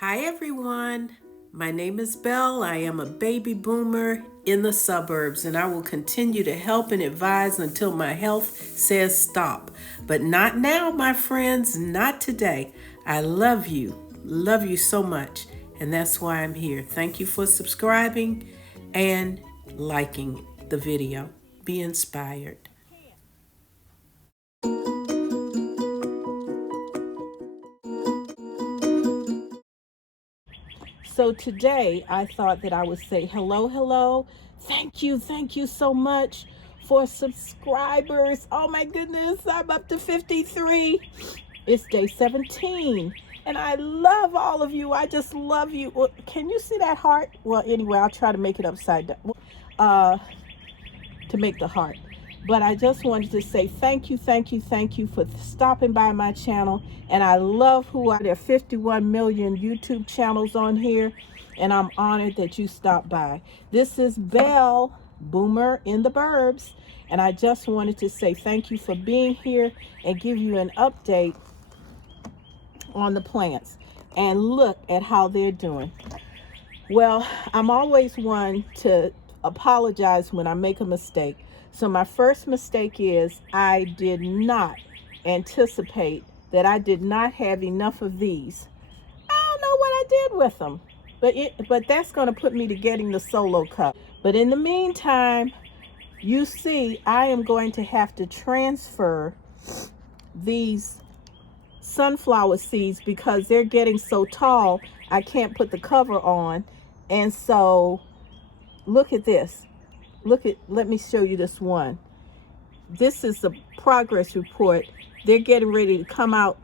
Hi everyone, my name is Belle. I am a baby boomer in the suburbs and I will continue to help and advise until my health says stop. But not now, my friends, not today. I love you so much, and that's why I'm here. Thank you for subscribing and liking the video. Be inspired. So today I thought that I would say hello. Thank you so much for subscribers. Oh my goodness, I'm up to 53. It's day 17. And I love all of you. I just love you. Well, can you see that heart? Well, anyway, I'll try to make it upside down. Uh, to make the heart. But I just wanted to say thank you for stopping by my channel. And I love who are there. 51 million YouTube channels on here. And I'm honored that you stopped by. This is Belle, Boomer in the Burbs. And I just wanted to say thank you for being here and give you an update on the plants. And look at how they're doing. Well, I'm always one to apologize when I make a mistake. So my first mistake is I did not anticipate that I did not have enough of these. I don't know what I did with them, but that's going to put me to getting the solo cup. But in the meantime, you see, I am going to have to transfer these sunflower seeds because they're getting so tall, I can't put the cover on. And so look at this. Let me show you this one. This is the progress report. They're getting ready to come out.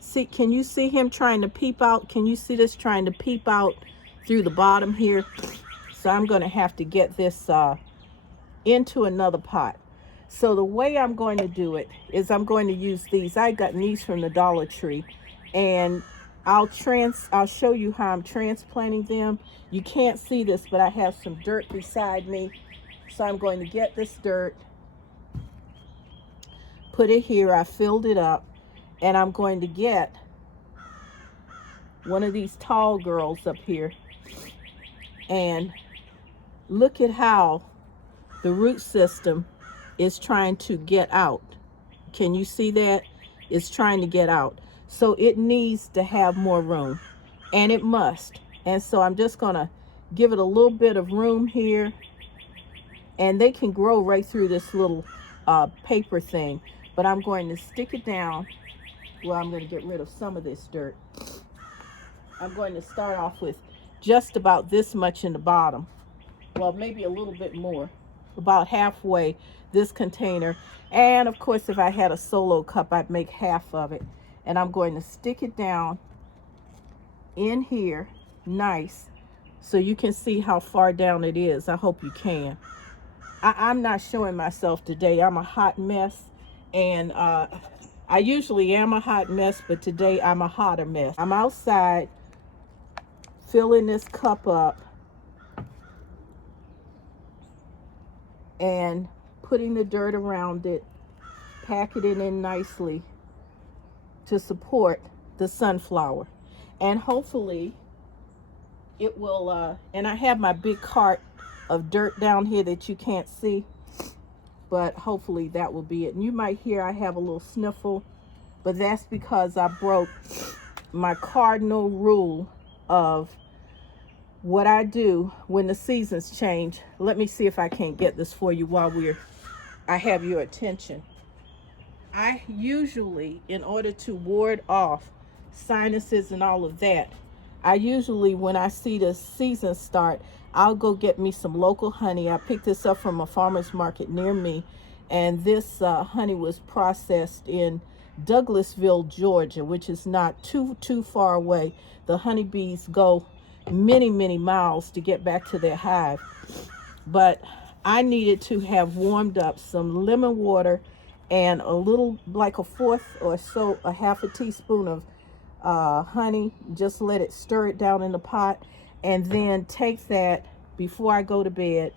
See, can you see him trying to peep out? Can you see this trying to peep out through the bottom here? So I'm going to have to get this into another pot. So the way I'm going to do it is I'm going to use these. I got these from the Dollar Tree, and I'll show you how I'm transplanting them. You can't see this, but I have some dirt beside me. So I'm going to get this dirt, put it here. I filled it up, and I'm going to get one of these tall girls up here, and look at how the root system is trying to get out. Can you see that? It's trying to get out. So it needs to have more room, and it must. And so I'm just gonna give it a little bit of room here, and they can grow right through this little paper thing. But I'm going to stick it down. Well, I'm going to get rid of some of this dirt. I'm going to start off with just about this much in the bottom. Well, maybe a little bit more, about halfway this container. And of course, if I had a solo cup, I'd make half of it. And I'm going to stick it down in here, nice, so you can see how far down it is. I hope you can. I'm not showing myself today. I'm a hot mess, and I usually am a hot mess, but today I'm a hotter mess. I'm outside filling this cup up and putting the dirt around it, packing it in nicely to support the sunflower. And hopefully it will, and I have my big cart of dirt down here that you can't see, but hopefully that will be it. And you might hear I have a little sniffle, but that's because I broke my cardinal rule of what I do when the seasons change. Let me see if I can't get this for you while I have your attention. I usually, in order to ward off sinuses and all of that, I usually, when I see the season start, I'll go get me some local honey. I picked this up from a farmer's market near me, and this honey was processed in Douglasville, Georgia, which is not too far away. The honeybees go many miles to get back to their hive. But I needed to have warmed up some lemon water and a little, like a fourth or so, a half a teaspoon of honey. Just let it, stir it down in the pot, and then take that before I go to bed.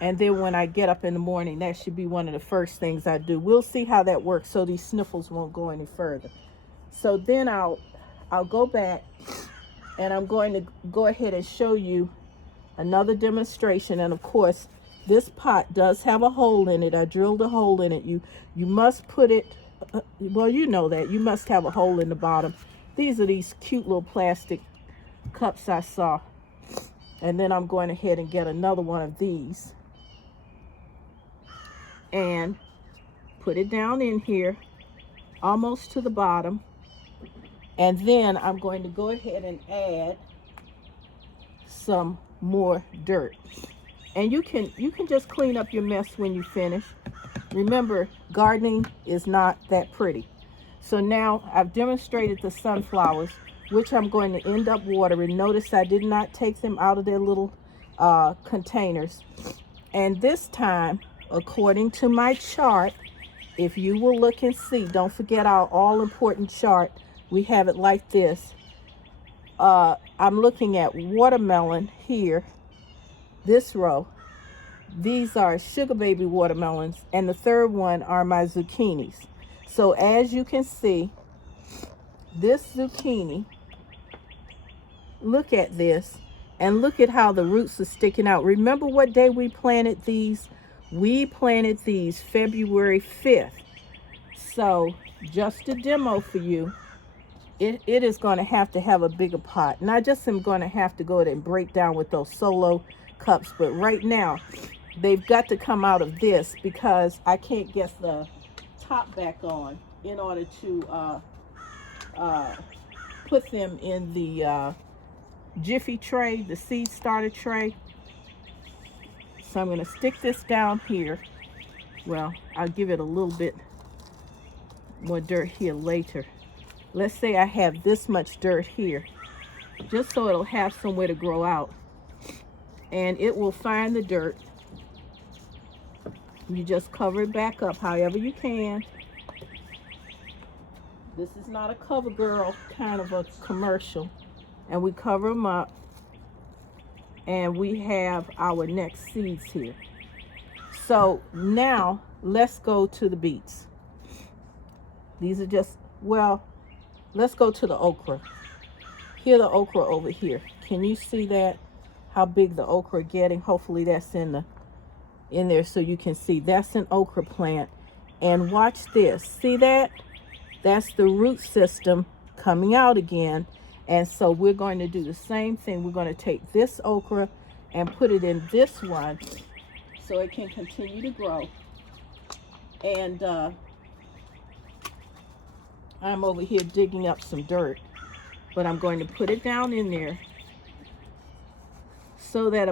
And then when I get up in the morning, that should be one of the first things I do. We'll see how that works so these sniffles won't go any further. So then I'll go back And I'm going to go ahead and show you another demonstration. And of course, this pot does have a hole in it. I drilled a hole in it. You must put it, well, you know that. You must have a hole in the bottom. These are these cute little plastic cups I saw. And then I'm going ahead and get another one of these and put it down in here, almost to the bottom. And then I'm going to go ahead and add some more dirt. And you can just clean up your mess when you finish. Remember, gardening is not that pretty. So now I've demonstrated the sunflowers, which I'm going to end up watering. Notice I did not take them out of their little containers. And this time, according to my chart, if you will look and see, don't forget our all-important chart. We have it like this. I'm looking at watermelon here, this row. These are sugar baby watermelons, and the third one are my zucchinis. So as you can see, this zucchini, look at this, and look at how the roots are sticking out. Remember what day we planted these? We planted these February 5th. So just a demo for you. It is going to have a bigger pot. And I just am going to have to go ahead and break down with those solo cups. But right now, they've got to come out of this because I can't get the top back on in order to put them in the Jiffy tray, the seed starter tray. So I'm going to stick this down here. Well, I'll give it a little bit more dirt here later. Let's say I have this much dirt here, just so it'll have somewhere to grow out. And it will find the dirt. You just cover it back up however you can. This is not a cover girl kind of a commercial. And we cover them up. And we have our next seeds here. So now let's go to the beets. These are just, well, let's go to the okra. Here, the okra over here. Can you see that? How big the okra getting? Hopefully that's in there so you can see. That's an okra plant. And watch this. See that? That's the root system coming out again. And so we're going to do the same thing. We're going to take this okra and put it in this one so it can continue to grow. And I'm over here digging up some dirt, but I'm going to put it down in there so that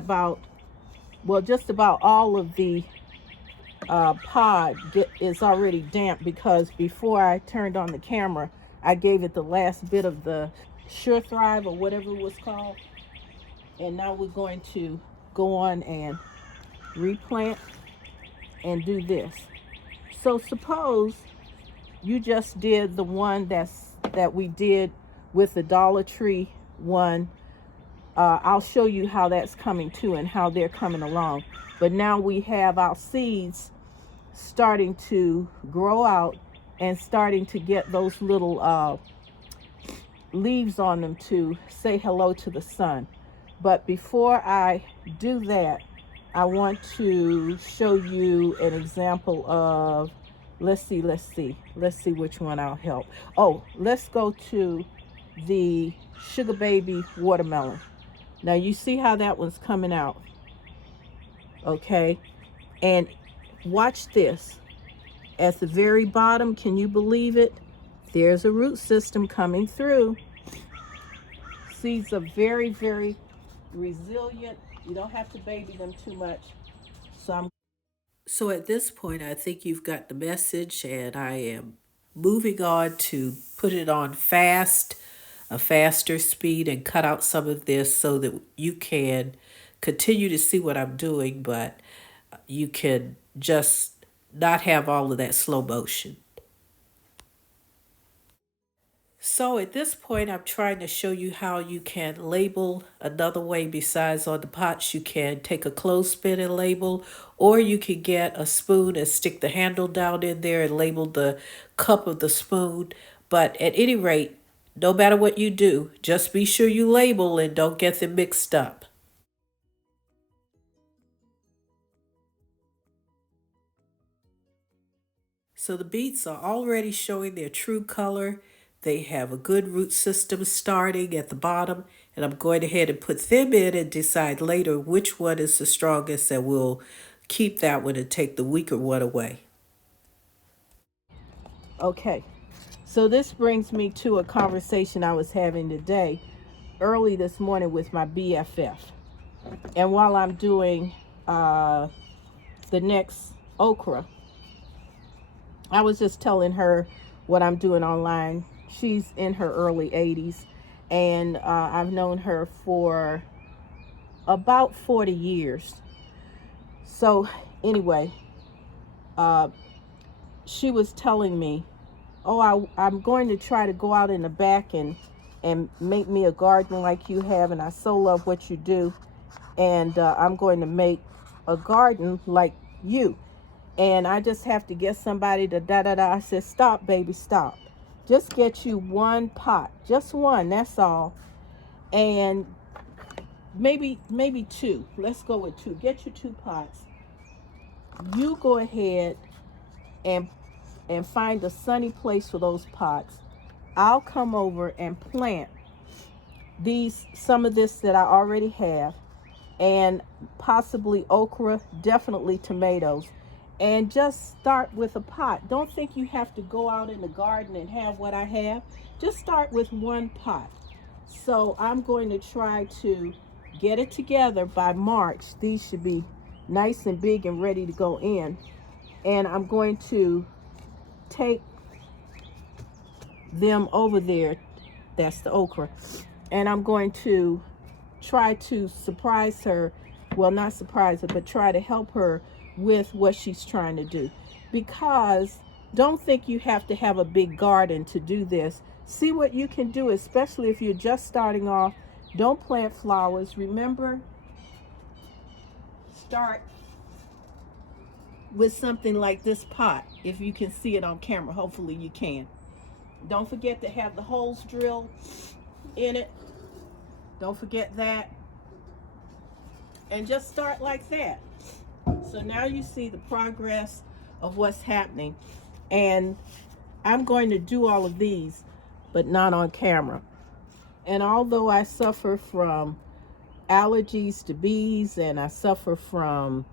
just about all of the pod is already damp, because before I turned on the camera, I gave it the last bit of the Sure Thrive or whatever it was called. And now we're going to go on and replant and do this. So suppose you just did the one that we did with the Dollar Tree one. I'll show you how that's coming too and how they're coming along. But now we have our seeds starting to grow out and starting to get those little leaves on them to say hello to the sun. But before I do that, I want to show you an example of, let's see which one I'll help. Oh, let's go to the Sugar Baby watermelon. Now you see how that one's coming out, okay? And watch this. At the very bottom, can you believe it? There's a root system coming through. Seeds are very, very resilient. You don't have to baby them too much. So at this point, I think you've got the message, and I am moving on to put it on a faster speed, and cut out some of this so that you can continue to see what I'm doing, but you can just not have all of that slow motion. So at this point, I'm trying to show you how you can label another way besides on the pots. You can take a clothespin and label, or you can get a spoon and stick the handle down in there and label the cup of the spoon. But at any rate, No matter what you do, just be sure you label and don't get them mixed up. So the beets are already showing their true color. They have a good root system starting at the bottom, and I'm going ahead and put them in and decide later which one is the strongest, and we'll keep that one and take the weaker one away. Okay, so this brings me to a conversation I was having today, early this morning with my BFF. And while I'm doing the next okra, I was just telling her what I'm doing online. She's in her early 80s, and I've known her for about 40 years. So, anyway, uh, she was telling me, oh, I'm going to try to go out in the back and make me a garden like you have, and I so love what you do, and I'm going to make a garden like you. And I just have to get somebody to da-da-da. I said, stop, baby, stop. Just get you one pot. Just one, that's all. And maybe two. Let's go with two. Get you two pots. You go ahead and find a sunny place for those pots. I'll come over and plant some of this that I already have, and possibly okra, definitely tomatoes. And just start with a pot. Don't think you have to go out in the garden and have what I have. Just start with one pot. So I'm going to try to get it together by March. These should be nice and big and ready to go in. And I'm going to take them over there. That's the okra. And I'm going to try to surprise her. Well, not surprise her, but try to help her with what she's trying to do. Because don't think you have to have a big garden to do this. See what you can do, especially if you're just starting off. Don't plant flowers. Remember, start with something like this pot. If you can see it on camera, hopefully you can. Don't forget to have the holes drilled in it. Don't forget that. And just start like that. So now you see the progress of what's happening. And I'm going to do all of these, but not on camera. And although I suffer from allergies to bees, and I suffer from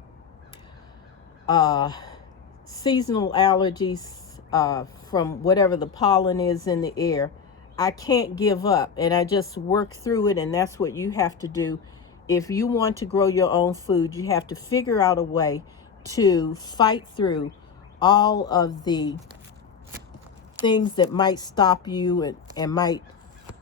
seasonal allergies from whatever the pollen is in the air, I can't give up, and I just work through it. And that's what you have to do. If you want to grow your own food, you have to figure out a way to fight through all of the things that might stop you and might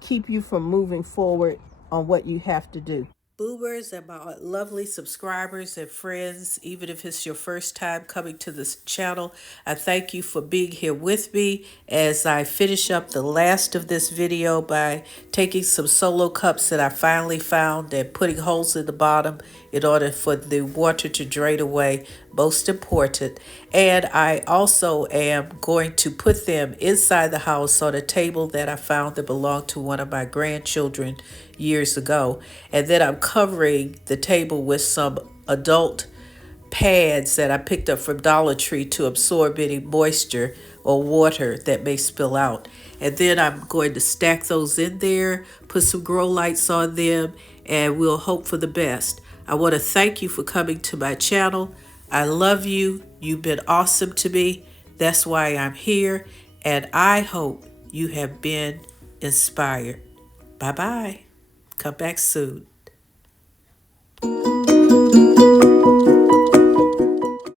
keep you from moving forward on what you have to do. Boomers and my lovely subscribers and friends, even if it's your first time coming to this channel, I thank you for being here with me as I finish up the last of this video by taking some solo cups that I finally found and putting holes in the bottom in order for the water to drain away, most important. And I also am going to put them inside the house on a table that I found that belonged to one of my grandchildren years ago. And then I'm covering the table with some adult pads that I picked up from Dollar Tree to absorb any moisture or water that may spill out. And then I'm going to stack those in there, put some grow lights on them, and we'll hope for the best. I want to thank you for coming to my channel. I love you. You've been awesome to me. That's why I'm here. And I hope you have been inspired. Bye-bye. Come back soon.